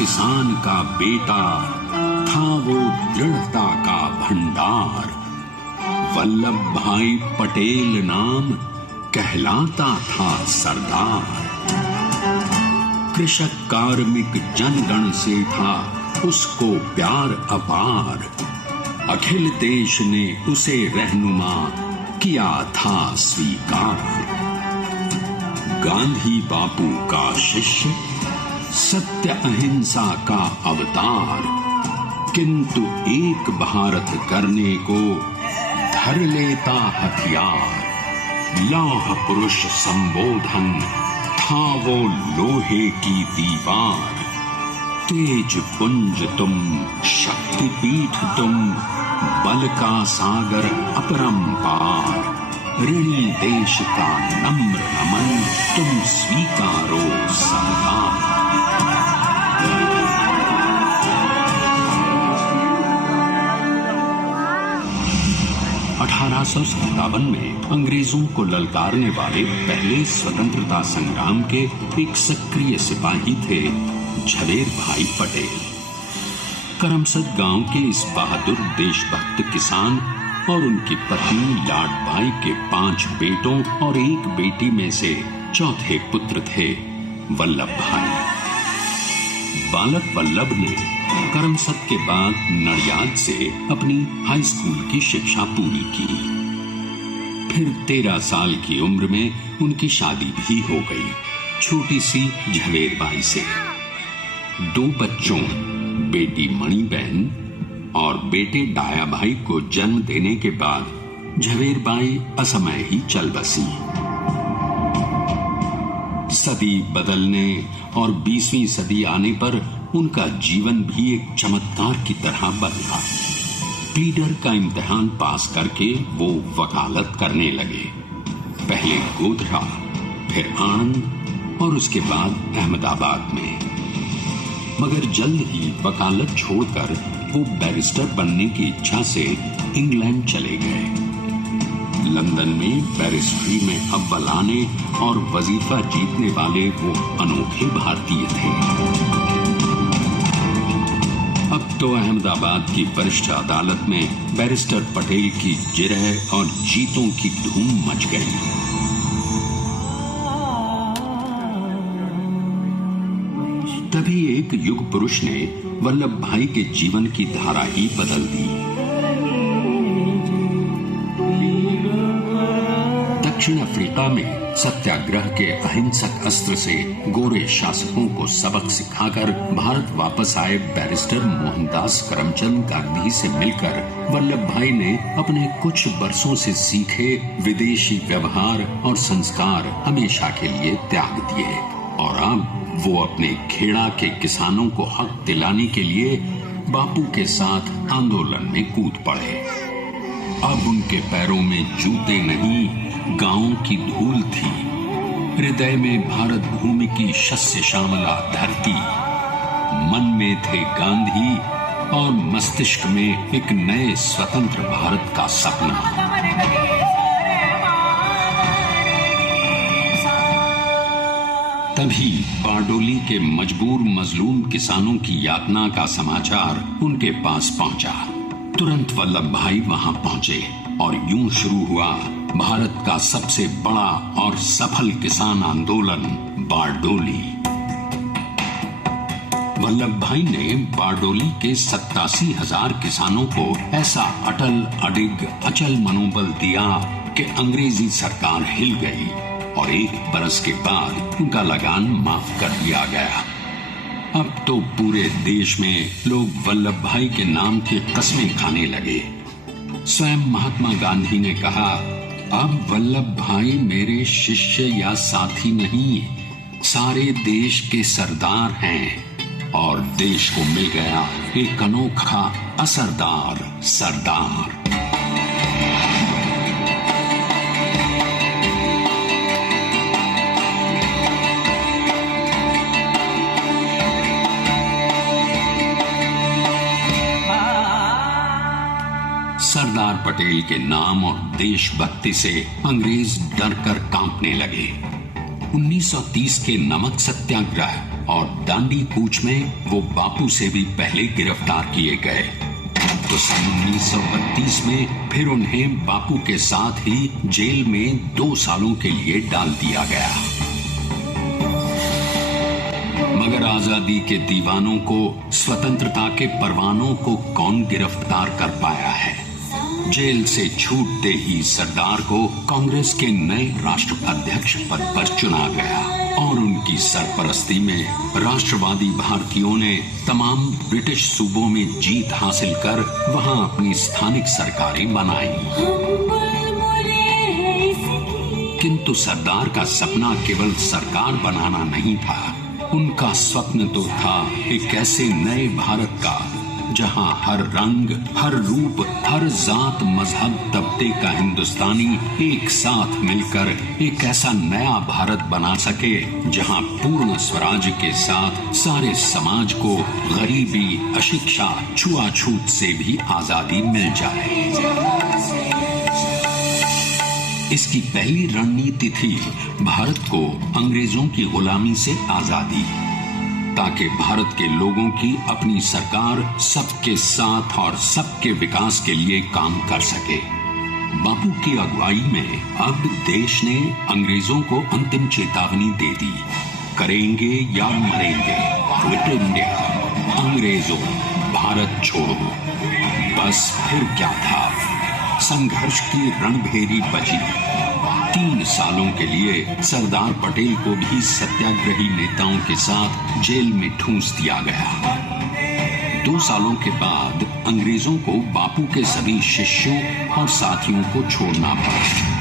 किसान का बेटा, था वो दृढ़ता का भंडार। वल्लभ भाई पटेल नाम कहलाता था सरदार। कृषक कार्मिक जनगण से था उसको प्यार अपार। अखिल देश ने उसे रहनुमा किया था स्वीकार। गांधी बापू का शिष्य, सत्य अहिंसा का अवतार, किंतु एक भारत करने को धर लेता हथियार। लौह पुरुष संबोधन था वो लोहे की दीवार। तेज पुंज तुम, शक्ति पीठ तुम, बल का सागर अपरंपार। ऋणी देश का नम्र नमन तुम स्वीकारो सरदार। 1857 में अंग्रेजों को ललकारने वाले पहले स्वतंत्रता संग्राम के एक सक्रिय सिपाही थे झवेर भाई पटेल। करमसद गांव के इस बहादुर देशभक्त किसान और उनकी पत्नी लाडबाई के 5 बेटों और 1 बेटी में से चौथे पुत्र थे वल्लभ भाई। बालक वल्लभ ने करमसद के बाद नडियाद से अपनी हाई स्कूल की शिक्षा पूरी की। फिर 13 साल की उम्र में उनकी शादी भी हो गई, छोटी सी झवेरबाई से। 2 बच्चों, बेटी मणिबेन और बेटे डाया भाई को जन्म देने के बाद झवेरबाई असमय ही चल बसी। सदी बदलने और 20वीं सदी आने पर उनका जीवन भी एक चमत्कार की तरह बदला। प्लीडर का इम्तिहान पास करके वो वकालत करने लगे। पहले गोधरा, फिर आनंद और उसके बाद अहमदाबाद में। मगर जल्द ही वकालत छोड़कर वो बैरिस्टर बनने की इच्छा से इंग्लैंड चले गए। लंदन में बैरिस्ट्री में अव्वल आने और वजीफा जीतने वाले वो अनोखे भारतीय थे। अब तो अहमदाबाद की वरिष्ठ अदालत में बैरिस्टर पटेल की जिरह और जीतों की धूम मच गई। तभी एक युग पुरुष ने वल्लभ भाई के जीवन की धारा ही बदल दी। दक्षिण अफ्रीका में सत्याग्रह के अहिंसक अस्त्र से गोरे शासकों को सबक सिखाकर भारत वापस आए बैरिस्टर मोहनदास करमचंद गांधी से मिलकर वल्लभ भाई ने अपने कुछ बरसों से सीखे विदेशी व्यवहार और संस्कार हमेशा के लिए त्याग दिए और अब वो अपने खेड़ा के किसानों को हक दिलाने के लिए बापू के साथ आंदोलन में कूद पड़े। अब उनके पैरों में जूते नहीं, गांवों की धूल थी। हृदय में भारत भूमि की शस्य श्यामला धरती। मन में थे गांधी और मस्तिष्क में एक नए स्वतंत्र भारत का सपना। तभी बारडोली के मजबूर मजलूम किसानों की यातना का समाचार उनके पास पहुंचा। तुरंत वल्लभ भाई वहां पहुंचे और यूं शुरू हुआ भारत का सबसे बड़ा और सफल किसान आंदोलन बारडोली। वल्लभ भाई ने बारडोली के 87,000 किसानों को ऐसा अटल अडिग अचल मनोबल दिया कि अंग्रेजी सरकार हिल गई और 1 बरस के बाद उनका लगान माफ कर दिया गया। अब तो पूरे देश में लोग वल्लभ भाई के नाम की कस्में खाने लगे। स्वयं महात्मा गांधी ने कहा, अब वल्लभ भाई मेरे शिष्य या साथी नहीं, सारे देश के सरदार हैं और देश को मिल गया एक अनोखा असरदार सरदार। सरदार पटेल के नाम और देशभक्ति से अंग्रेज डर कर कांपने लगे। 1930 के नमक सत्याग्रह और दांडी कूच में वो बापू से भी पहले गिरफ्तार किए गए। तो सन 1932 में फिर उन्हें बापू के साथ ही जेल में 2 सालों के लिए डाल दिया गया। मगर आजादी के दीवानों को, स्वतंत्रता के परवानों को कौन गिरफ्तार कर पाया है? जेल से छूटते ही सरदार को कांग्रेस के नए राष्ट्राध्यक्ष पद पर चुना गया और उनकी सरपरस्ती में राष्ट्रवादी भारतीयों ने तमाम ब्रिटिश सूबों में जीत हासिल कर वहां अपनी स्थानिक सरकारें बनाई। किंतु सरदार का सपना केवल सरकार बनाना नहीं था। उनका स्वप्न तो था एक ऐसे नए भारत का जहां हर रंग, हर रूप, हर जात, मजहब, तबके का हिंदुस्तानी एक साथ मिलकर एक ऐसा नया भारत बना सके जहां पूर्ण स्वराज के साथ सारे समाज को गरीबी, अशिक्षा, छुआछूत से भी आजादी मिल जाए। इसकी पहली रणनीति थी भारत को अंग्रेजों की गुलामी से आजादी, ताकि भारत के लोगों की अपनी सरकार सबके साथ और सबके विकास के लिए काम कर सके। बापू की अगुवाई में अब देश ने अंग्रेजों को अंतिम चेतावनी दे दी, करेंगे या मरेंगे, क्विट इंडिया, अंग्रेजों भारत छोड़ो। बस फिर क्या था, संघर्ष की रणभेरी बजी। 3 सालों के लिए सरदार पटेल को भी सत्याग्रही नेताओं के साथ जेल में ठूंस दिया गया। 2 सालों के बाद अंग्रेजों को बापू के सभी शिष्यों और साथियों को छोड़ना पड़ा।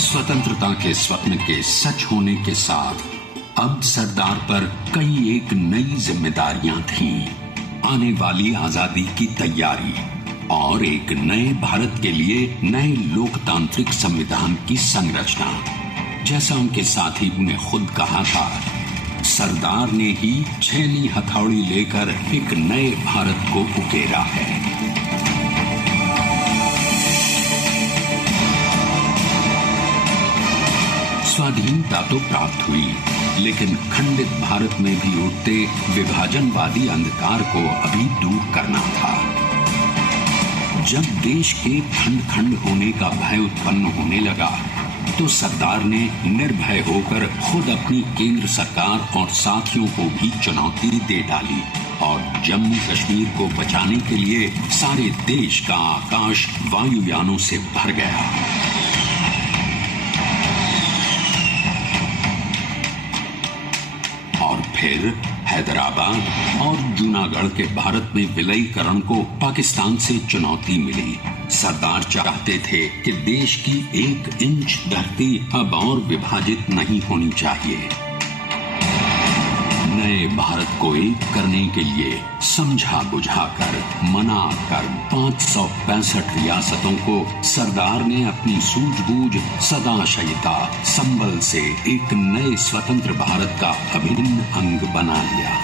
स्वतंत्रता के स्वप्न के सच होने के साथ अब सरदार पर कई एक नई जिम्मेदारियां थीं। आने वाली आजादी की तैयारी और एक नए भारत के लिए नए लोकतांत्रिक संविधान की संरचना। जैसा उनके साथी ने खुद कहा था, सरदार ने ही छेनी हथौड़ी लेकर एक नए भारत को उकेरा है। स्वाधीनता तो प्राप्त हुई, लेकिन खंडित भारत में भी उठते विभाजनवादी अंधकार को अभी दूर करना था। जब देश के खंड खंड होने का भय उत्पन्न होने लगा, तो सरदार ने निर्भय होकर खुद अपनी केंद्र सरकार और साथियों को भी चुनौती दे डाली और जम्मू कश्मीर को बचाने के लिए सारे देश का आकाश वायुयानों से भर गया। और फिर हैदराबाद और जूनागढ़ के भारत में विलयीकरण को पाकिस्तान से चुनौती मिली। सरदार चाहते थे कि देश की 1 इंच धरती अब और विभाजित नहीं होनी चाहिए। नए भारत को एक करने के लिए समझा बुझाकर, मना कर 565 रियासतों को सरदार ने अपनी सूझबूझ, सदाशयता, संबल से एक नए स्वतंत्र भारत का अभिन्न अंग बना लिया।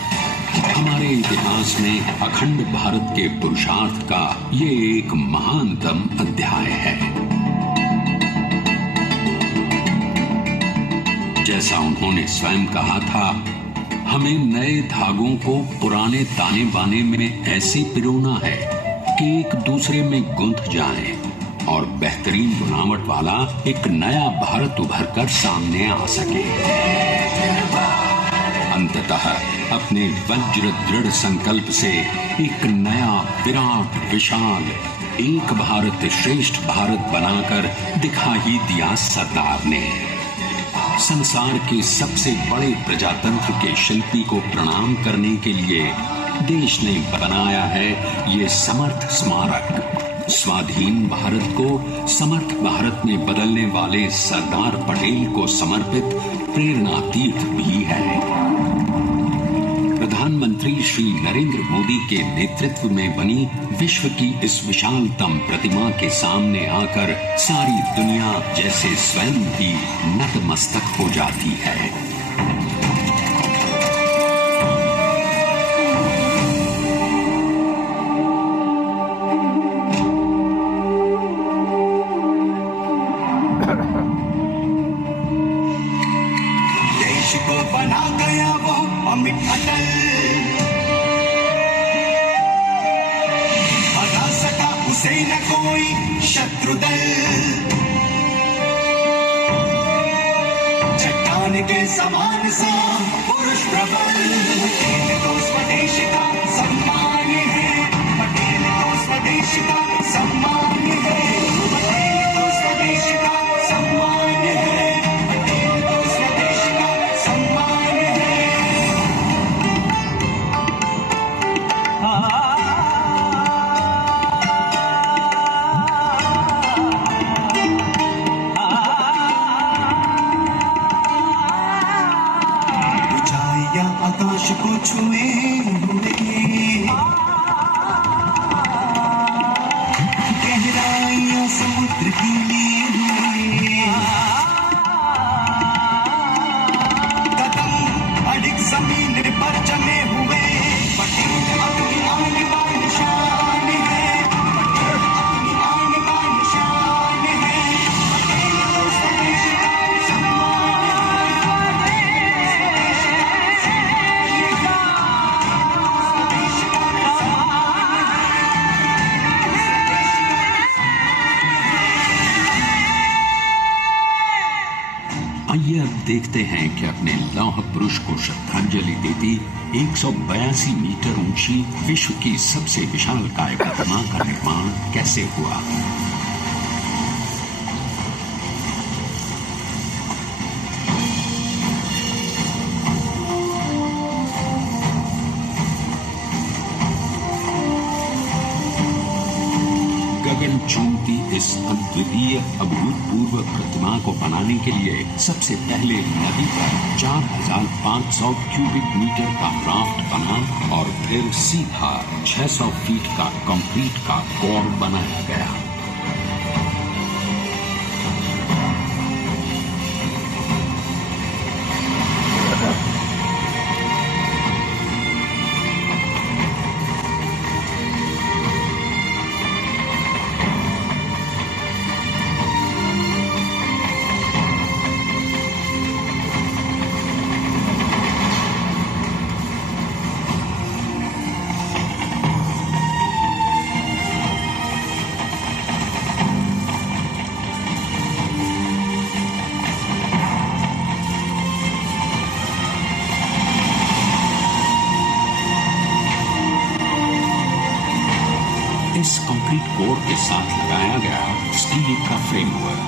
हमारे इतिहास में अखंड भारत के पुरुषार्थ का ये एक महानतम अध्याय है। जैसा उन्होंने स्वयं कहा था, हमें नए धागों को पुराने ताने बाने में ऐसे पिरोना है कि एक दूसरे में गुंथ जाएं और बेहतरीन बनावट वाला एक नया भारत उभर कर सामने आ सके। अंततः अपने वज्र दृढ़ संकल्प से एक नया विराट विशाल एक भारत श्रेष्ठ भारत बनाकर दिखा ही दिया सरदार ने। संसार के सबसे बड़े प्रजातंत्र के शिल्पी को प्रणाम करने के लिए देश ने बनाया है ये समर्थ स्मारक। स्वाधीन भारत को समर्थ भारत में बदलने वाले सरदार पटेल को समर्पित प्रेरणा तीर्थ भी है। प्रधानमंत्री श्री नरेंद्र मोदी के नेतृत्व में बनी विश्व की इस विशालतम प्रतिमा के सामने आकर सारी दुनिया जैसे स्वयं भी नतमस्तक हो जाती है। देश को बना गया वो अमित अटल, हरा सका उसे न कोई शत्रु दल। चट्टान के समान सा पुरुष प्रबल, पटेल तो स्वदेश का सम्मान है, पटेल तो स्वदेश का सम्मान है, पटेल तो स्वदेश का सम्मान है, पटेल तो स्वदेश का सम्मान है। ऊंचाइयां आकाश को छुए हुए, गहराइयां समुद्र की लिए हुए, कदम अडिग जमीन पर जमे हुए, पटेल अपनी आन बान शान है, पटेल अपनी आन बान शान है, पटेल तो स्वदेश का सम्मान है, स्वदेश का स्वदेश का सम्मान आइए अब देखते हैं कि अपने लौह पुरुष को श्रद्धांजलि देती 182 मीटर ऊंची विश्व की सबसे विशालकाय प्रतिमा का निर्माण कैसे हुआ। गगन चूमती इस अद्वितीय अभूतपूर्व प्रतिमा को बनाने के लिए सबसे पहले नदी पर 4,500 क्यूबिक मीटर का राफ्ट बना और फिर सीधा 600 फीट का कंक्रीट का कोर बनाया गया। इस कंक्रीट कोर के साथ लगाया गया स्टील का फ्रेमवर्क।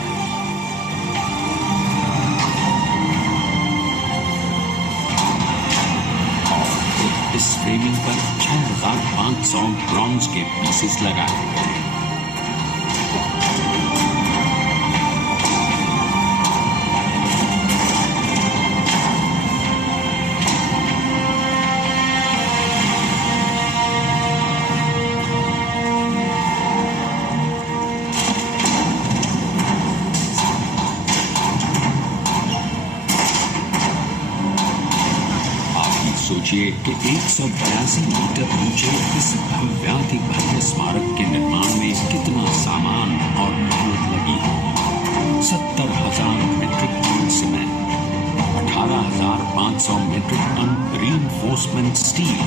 और इस फ्रेमिंग पर 6,500 ब्रॉन्ज के पीसेस लगाए गए। सोचिए कि 182 मीटर ऊंचे इस भव्याति भव्य स्मारक के निर्माण में कितना सामान और मेहनत लगी हो। 70,000 metric tonne cement, 18,500 metric tonne reinforcement steel,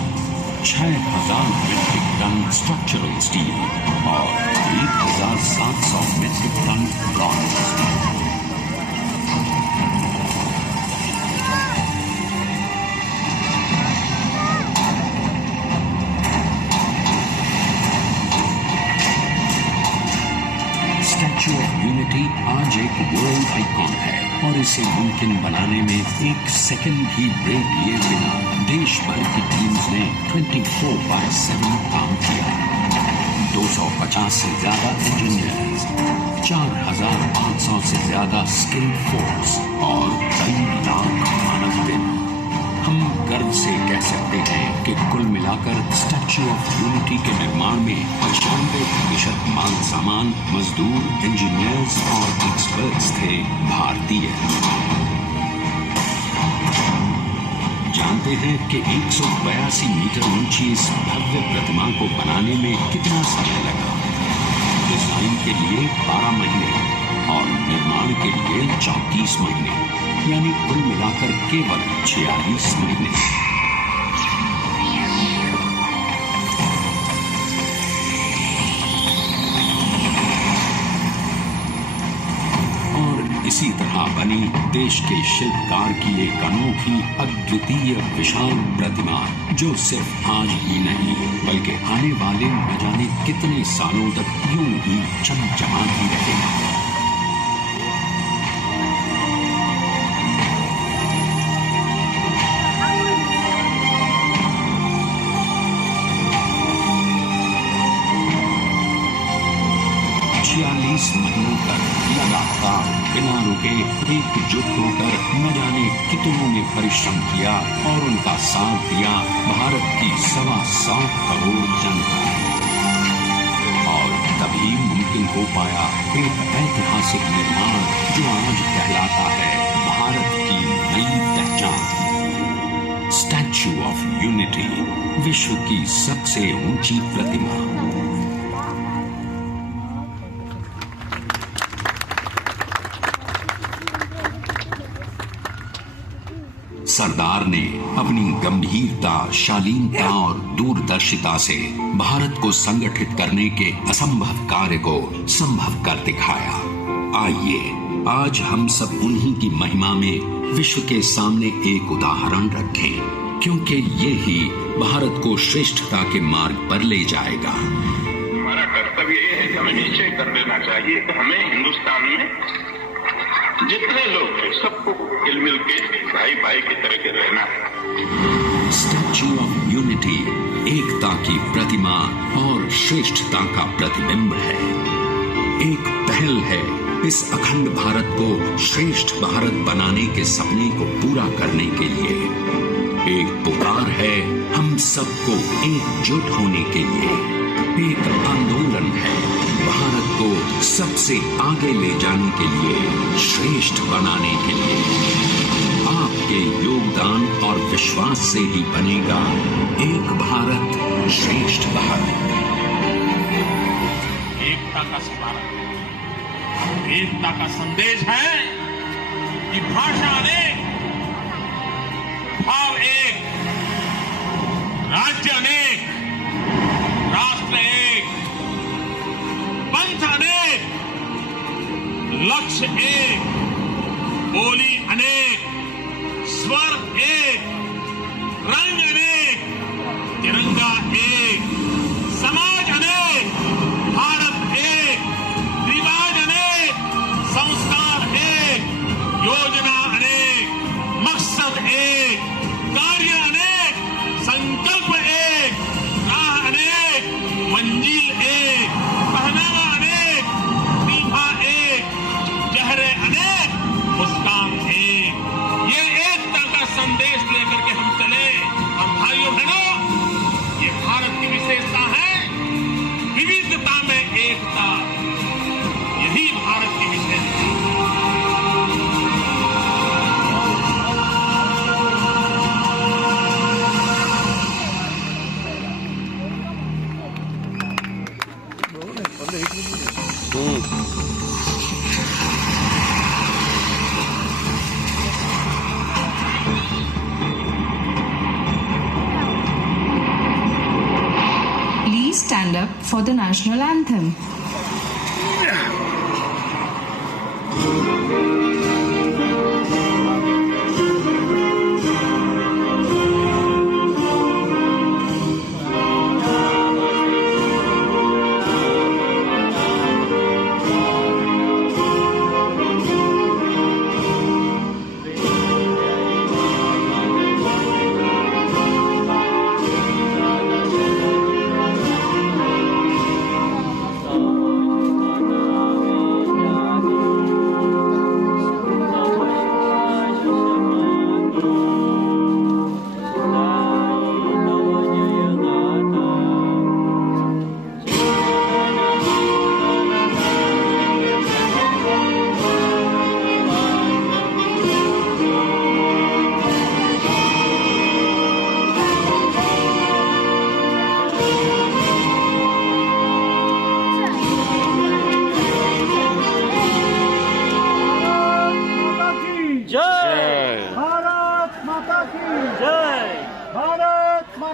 6,000 metric tonne structural steel और 1,700 metric tonne bronze. Statue of Unity आज एक वर्ल्ड आइकॉन है और इसे मुमकिन बनाने में एक सेकंड भी ब्रेक लिए बिना देश भर की टीम्स ने 24/7 काम किया। 250 से ज्यादा इंजीनियर्स, 4,500 से ज्यादा स्किल फोर्स और कई लाख मानव दिन। हम गर्व से कह सकते हैं कि कुल मिलाकर स्टैच्यू ऑफ यूनिटी के निर्माण में 95% माल सामान, मजदूर, इंजीनियर्स और एक्सपर्ट्स थे भारतीय। जानते हैं कि 182 मीटर ऊंची इस भव्य प्रतिमा को बनाने में कितना समय लगा? डिजाइन के लिए 12 महीने और निर्माण के लिए 34 महीने, यानी कुल मिलाकर केवल 46 महीने। और इसी तरह बनी देश के शिल्पकार की एक अनोखी, अद्वितीय, विशाल प्रतिमा, जो सिर्फ आज ही नहीं बल्कि आने वाले न जाने कितने सालों तक यूं ही चमचमाती रहेगी। महीनों तक लगातार बिना रुके एकजुट होकर न जाने कितनों ने परिश्रम किया और उनका साथ दिया भारत की 125 करोड़ जनता। और तभी मुमकिन हो पाया एक ऐतिहासिक निर्माण जो आज कहलाता है भारत की नई पहचान। स्टैच्यू ऑफ यूनिटी, विश्व की सबसे ऊंची प्रतिमा। सरदार ने अपनी गंभीरता, शालीनता और दूरदर्शिता से भारत को संगठित करने के असंभव कार्य को संभव कर दिखाया। आइए आज हम सब उन्हीं की महिमा में विश्व के सामने एक उदाहरण रखें, क्योंकि ये ही भारत को श्रेष्ठता के मार्ग पर ले जाएगा। हमारा कर्तव्य ये है कि हमें निश्चय कर लेना चाहिए कि हमें हिंदुस्तान में जितने लोग हैं सबको मिल के भाई भाई की तरह के रहना है। स्टैच्यू ऑफ यूनिटी एकता की प्रतिमा और श्रेष्ठता का प्रतिबिंब है। एक पहल है इस अखंड भारत को श्रेष्ठ भारत बनाने के सपने को पूरा करने के लिए। एक पुकार है हम सबको एकजुट होने के लिए। एक आंदोलन है भारत को सबसे आगे ले जाने के लिए, श्रेष्ठ बनाने के लिए। आपके योगदान और विश्वास से ही बनेगा एक भारत श्रेष्ठ भारत। एकता का स्मारक, एकता का संदेश है कि भाषा अनेक, भाव एक, राज्य अनेक, राष्ट्र एक, पंथ अनेक, लक्ष्य एक, बोली अनेक, स्वर एक, रंग अनेक, तिरंगा एक, समाज अनेक, भारत एक, रिवाज अनेक, संस्कार एक, योजना अनेक, मकसद एक, कार्य अनेक, संकल्प एक, राह अनेक, मंजिल एक, पहनावा अनेक, दीवा एक, चेहरे अनेक, मुस्कान एक। ये एकता का संदेश लेकर के हम चले। और भाइयों बहनों, ये भारत की विशेषता है, विविधता में एकता। यही भारत की विशेषता है। Please stand up for the national anthem.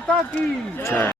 माता की